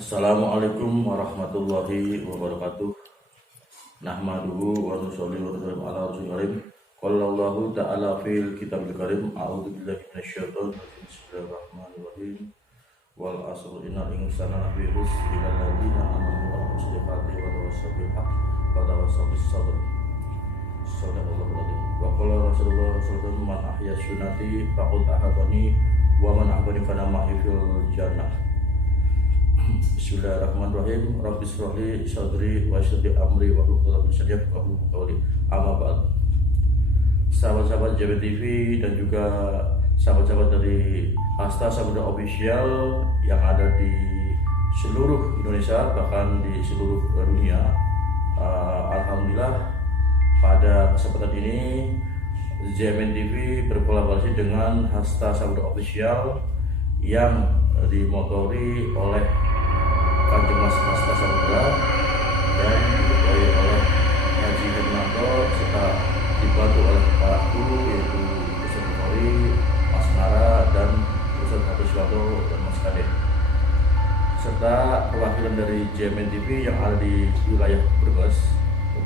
Assalamualaikum warahmatullahi wabarakatuh. Nahmaduhu wa nusalli wa nusallim ala rasulil karim. Qala Allahu ta'ala fil kitabil karim. A'udzu billahi minasyaitonir rajim. Bismillahirrahmanirrahim. Wal 'asri innal insana lafi khusr illa alladziina aamanu wa 'amilus shalihaati wa tawassaw bil haqqi wa tawassaw bis sabr. Shadaqallahul 'adzim. Wa qala Rasulullah sallallahu alaihi wasallam man ahya sunnati faqad ahabani wa man ahabani fana ma'i fil jannah. Bismillahirrahmanirrahim. Rabbi shrahli sadri wa yassir li amri wa hlul 'uqdatam min lisani yafqahu qawli. Amma ba'd. Sahabat-sahabat JB TV dan juga sahabat-sahabat dari Hasta Samudra Official yang ada di seluruh Indonesia, bahkan di seluruh dunia. Alhamdulillah pada kesempatan ini JMN TV berkolaborasi dengan Hasta Samudra Official yang dimotori oleh Kanjeng Mas Hasta Samudra dan diketuai oleh Haji Hermanto serta dibantu oleh para guru yaitu Ustaz Bukhari, Mas Nara dan Ustaz Hatuswato dan Mas Kadek, serta perwakilan dari JMN TV yang ada di wilayah Brebes,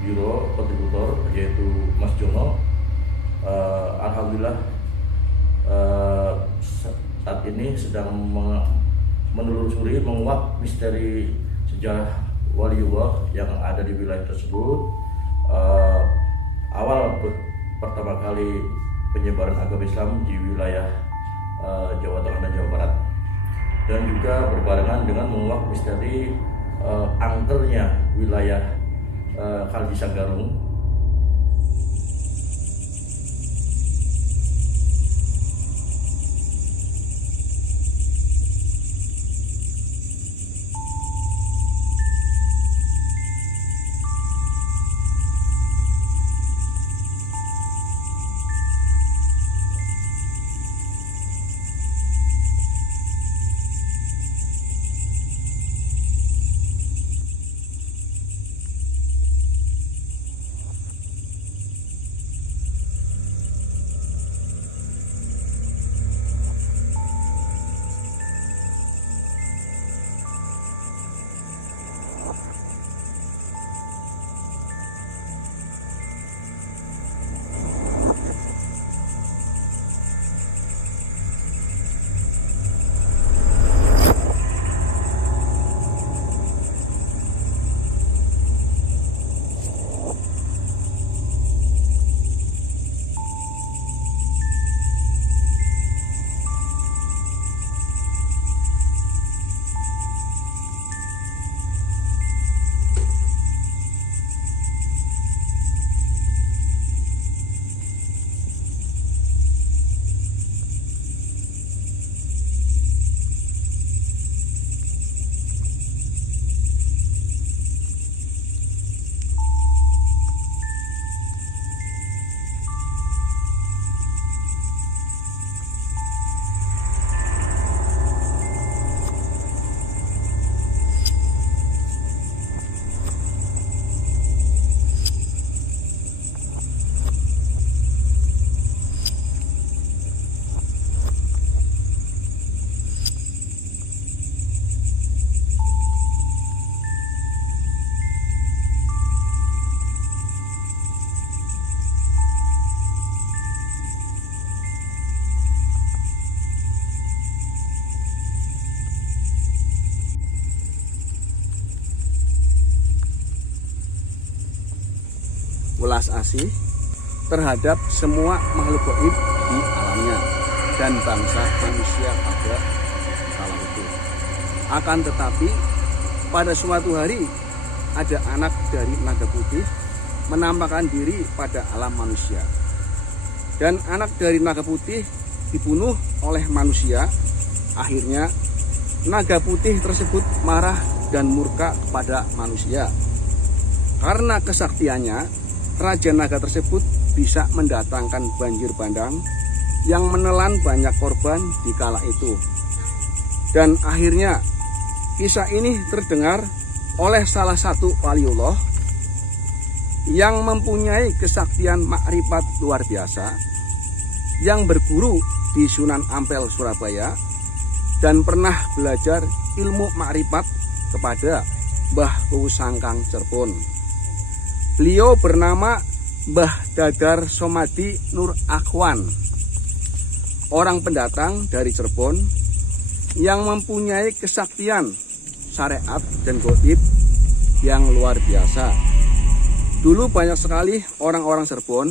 Biro Kontributor yaitu Mas Jono. Alhamdulillah saat ini sedang menelusuri, menguak misteri sejarah waliullah yang ada di wilayah tersebut. Awal pertama kali penyebaran agama Islam di wilayah Jawa Tengah dan Jawa Barat, dan juga berbarengan dengan menguak misteri angkernya wilayah Kalji Sanggarung. Welas asih terhadap semua makhluk gaib di alamnya dan bangsa manusia pada kala itu. Akan tetapi pada suatu hari ada anak dari naga putih menampakkan diri pada alam manusia, dan anak dari naga putih dibunuh oleh manusia. Akhirnya naga putih tersebut marah dan murka kepada manusia. Karena kesaktiannya, Raja Naga tersebut bisa mendatangkan banjir bandang yang menelan banyak korban di kala itu. Dan akhirnya kisah ini terdengar oleh salah satu waliullah yang mempunyai kesaktian makrifat luar biasa, yang berguru di Sunan Ampel, Surabaya, dan pernah belajar ilmu makrifat kepada Mbah Kusangkang Cirebon. Beliau bernama Mbah Dadar Somadi Nur Akhwan, orang pendatang dari Cirebon yang mempunyai kesaktian syariat dan gaib yang luar biasa. Dulu banyak sekali orang-orang Cirebon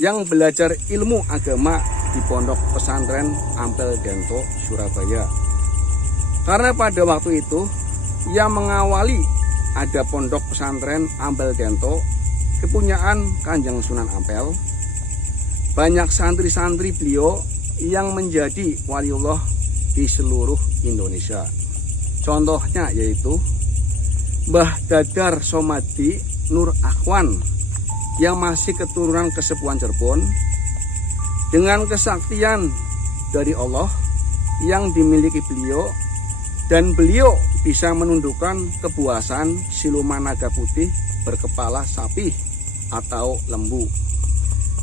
yang belajar ilmu agama di pondok pesantren Ampel Dento, Surabaya. Karena pada waktu itu yang mengawali ada pondok pesantren Ampel Dento, kepunyaan Kanjeng Sunan Ampel. Banyak santri-santri beliau yang menjadi waliullah di seluruh Indonesia. Contohnya yaitu Mbah Dadar Somadi Nur Akhwan yang masih keturunan kesepuhan Cirebon dengan kesaktian dari Allah yang dimiliki beliau, dan beliau bisa menundukkan kebuasan siluman naga putih berkepala sapi atau lembu,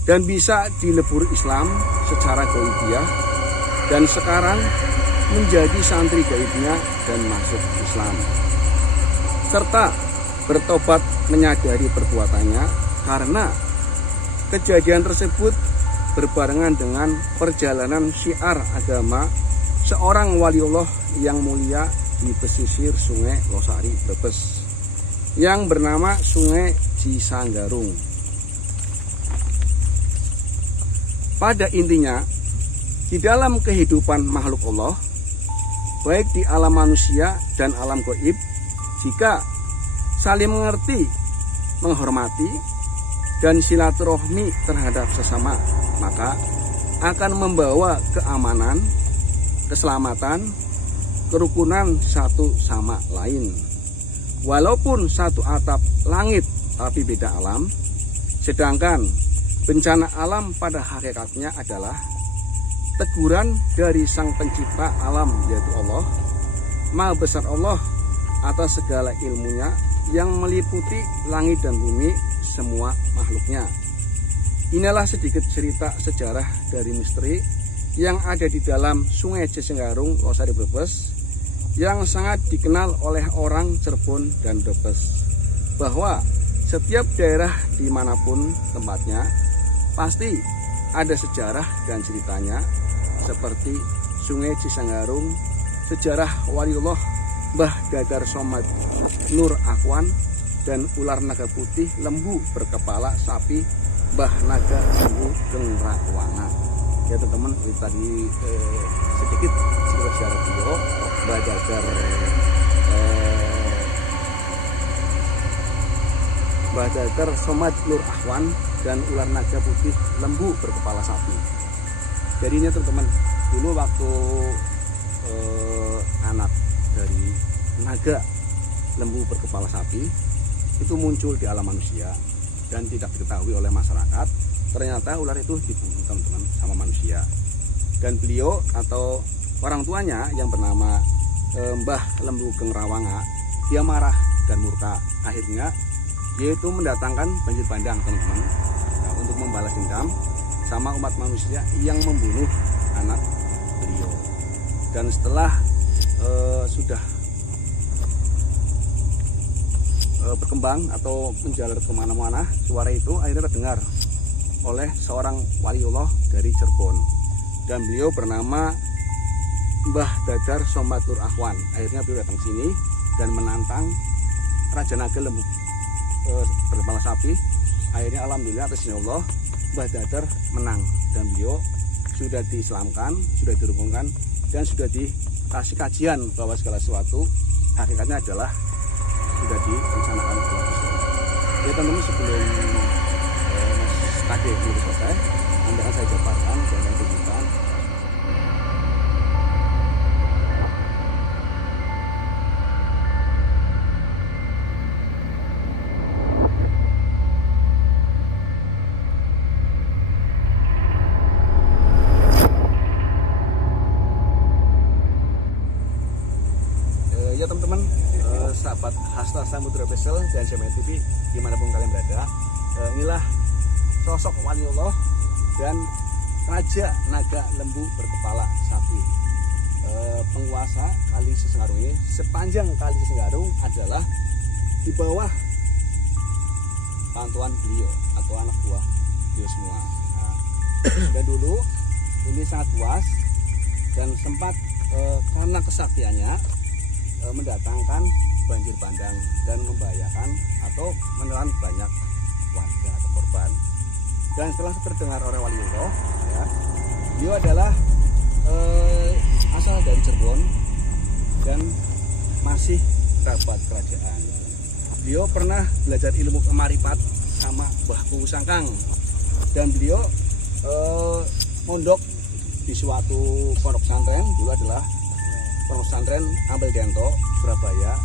dan bisa dilebur Islam secara gaibiyah, dan sekarang menjadi santri gaibnya dan masuk Islam, serta bertobat menyadari perbuatannya, karena kejadian tersebut berbarengan dengan perjalanan syiar agama seorang waliullah yang mulia di pesisir Sungai Losari, Brebes, yang bernama Sungai Cisanggarung. Pada intinya, di dalam kehidupan makhluk Allah, baik di alam manusia dan alam gaib, jika saling mengerti, menghormati, dan silaturahmi terhadap sesama, maka akan membawa keamanan, keselamatan, kerukunan satu sama lain. Walaupun satu atap langit tapi beda alam, sedangkan bencana alam pada hakikatnya adalah teguran dari Sang Pencipta alam, yaitu Allah. Maha besar Allah atas segala ilmunya yang meliputi langit dan bumi, semua makhluknya. Inilah sedikit cerita sejarah dari misteri yang ada di dalam Sungai Cisanggarung, Losari, Brebes, yang sangat dikenal oleh orang Cirebon dan Brebes, bahwa setiap daerah dimanapun tempatnya pasti ada sejarah dan ceritanya, seperti Sungai Cisanggarung, sejarah waliullah Mbah Dadar Somadi Nur Akhwan, dan ular naga putih lembu berkepala sapi Mbah Naga Lembu Gengrawanga. Ya teman-teman, itu tadi sedikit cerita sejarah beliau, Mbah Dadar Mbah Dadar Somadi Nur Akhwan dan ular naga putih lembu berkepala sapi. Jadi ini teman-teman, dulu waktu anak dari naga lembu berkepala sapi itu muncul di alam manusia dan tidak diketahui oleh masyarakat, ternyata ular itu dibunuh teman-teman sama manusia. Dan beliau atau orang tuanya yang bernama Mbah Lembu Gengrawanga, dia marah dan murka. Akhirnya dia itu mendatangkan banjir bandang teman-teman, nah, untuk membalas dendam sama umat manusia yang membunuh anak beliau. Dan setelah sudah berkembang atau menjalar kemana-mana, suara itu akhirnya terdengar oleh seorang waliullah dari Cirebon, dan beliau bernama Mbah Dadar Somadi Nur Akhwan. Akhirnya beliau datang sini dan menantang Raja Naga Lembu berkepala sapi. Akhirnya alhamdulillah atas izin Allah Mbah Dadar menang, dan beliau sudah diislamkan, sudah dirukunkan, dan sudah dikasih kajian bahwa segala sesuatu hakikatnya adalah sudah direncanakan oleh Gusti. Ya teman-teman, sebelum tadi belum selesai, nanti akan saya jabarkan dan saya tunjukkan. Ya teman-teman, sahabat Hasta Samudra Pesel dan Jamet TV dimanapun kalian berada, inilah sosok waliullah dan Raja Naga Lembu berkepala sapi. penguasa Kali Senggarung ini. Sepanjang Kali Senggarung adalah di bawah pantauan beliau atau anak buah beliau semua. Nah, dan dulu ini sangat luas dan sempat karena kesaktiannya mendatangkan banjir bandang dan membahayakan atau menelan banyak warga atau korban. Dan setelah terdengar oleh Waliullah, ya, beliau adalah asal dari Cirebon dan masih kerabat kerajaan. Beliau pernah belajar ilmu kemaripat sama Mbah Kuwu Sangkang, dan beliau mondok di suatu pondok pesantren. Dulu adalah pondok pesantren Ampel Dento, Surabaya,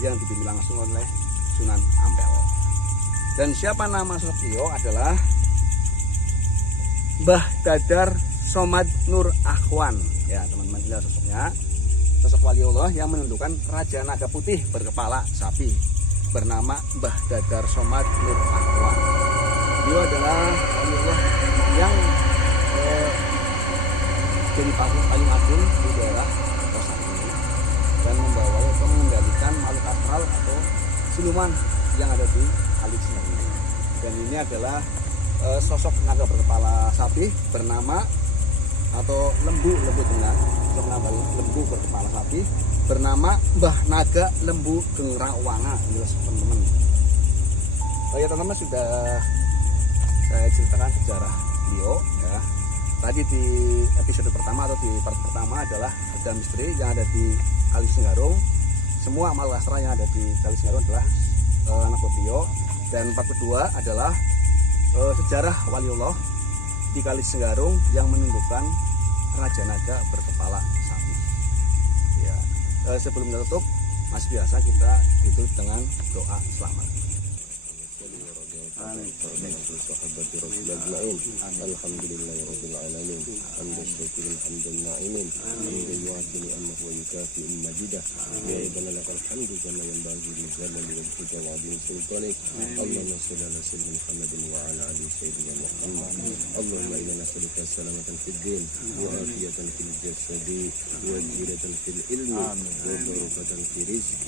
yang dipimpin langsung oleh Sunan Ampel. Dan siapa nama sosok beliau adalah Mbah Dadar Somad Nur Akhwan. Ya teman-teman, inilah sosoknya, sosok Waliullah yang menentukan Raja Naga Putih berkepala sapi bernama Mbah Dadar Somad Nur Akhwan. Beliau adalah Waliullah yang jadi paling agung di daerah Kosan ini dan membawa atau mengendalikan makhluk astral atau siluman yang ada di Kali Senggarung ini. Dan ini adalah sosok naga berkepala sapi bernama atau lembu tengah, untuk menambah lembu berkepala sapi bernama Mbah Naga Lembu Gengrawanga. Ini teman-teman. Oh ya teman-teman, sudah saya ceritakan sejarah beliau ya. Tadi di episode pertama atau di part pertama adalah Raja Misteri yang ada di Kali Senggarung. Semua makhluk astral yang ada di Kali Senggarung adalah anak beliau. Dan part kedua adalah sejarah Waliullah di Kali Senggarung yang menundukkan Raja Naga berkepala sapi. Ya, sebelum menutup, masih biasa kita tutup dengan doa selamat. صحبة رسول أجمعين الحمد لله رب العالمين حمد الشاكر الحمد الناعمين حمد يوافي نعمه ويكافئ مجيده يا ربنا لك الحمد كما ينبغي لجلال وجهك وعظيم سلطانك اللهم صل على سيدنا محمد وعلى آل سيدنا محمد اللهم إنا نسألك السلامة في الدين وعافية في الجسد وزيادة في العلم وبركة في رزق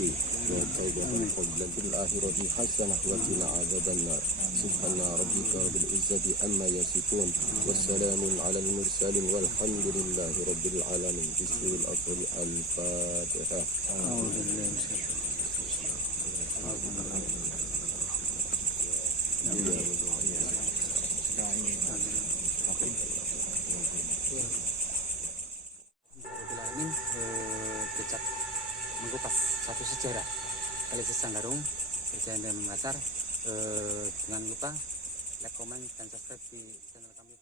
وتوبة قبل الآخرة حسنة وقنا عذاب النار سبحان ربك رب العزة عما يصفون والسلام على المرسلين والحمد لله رب العالمين. بسم الأفضل الفاتحة. Kecap mengupas satu sejarah Kali Senggarung berjalan dan mengacar. Jangan lupa like, komen, dan subscribe di channel kami.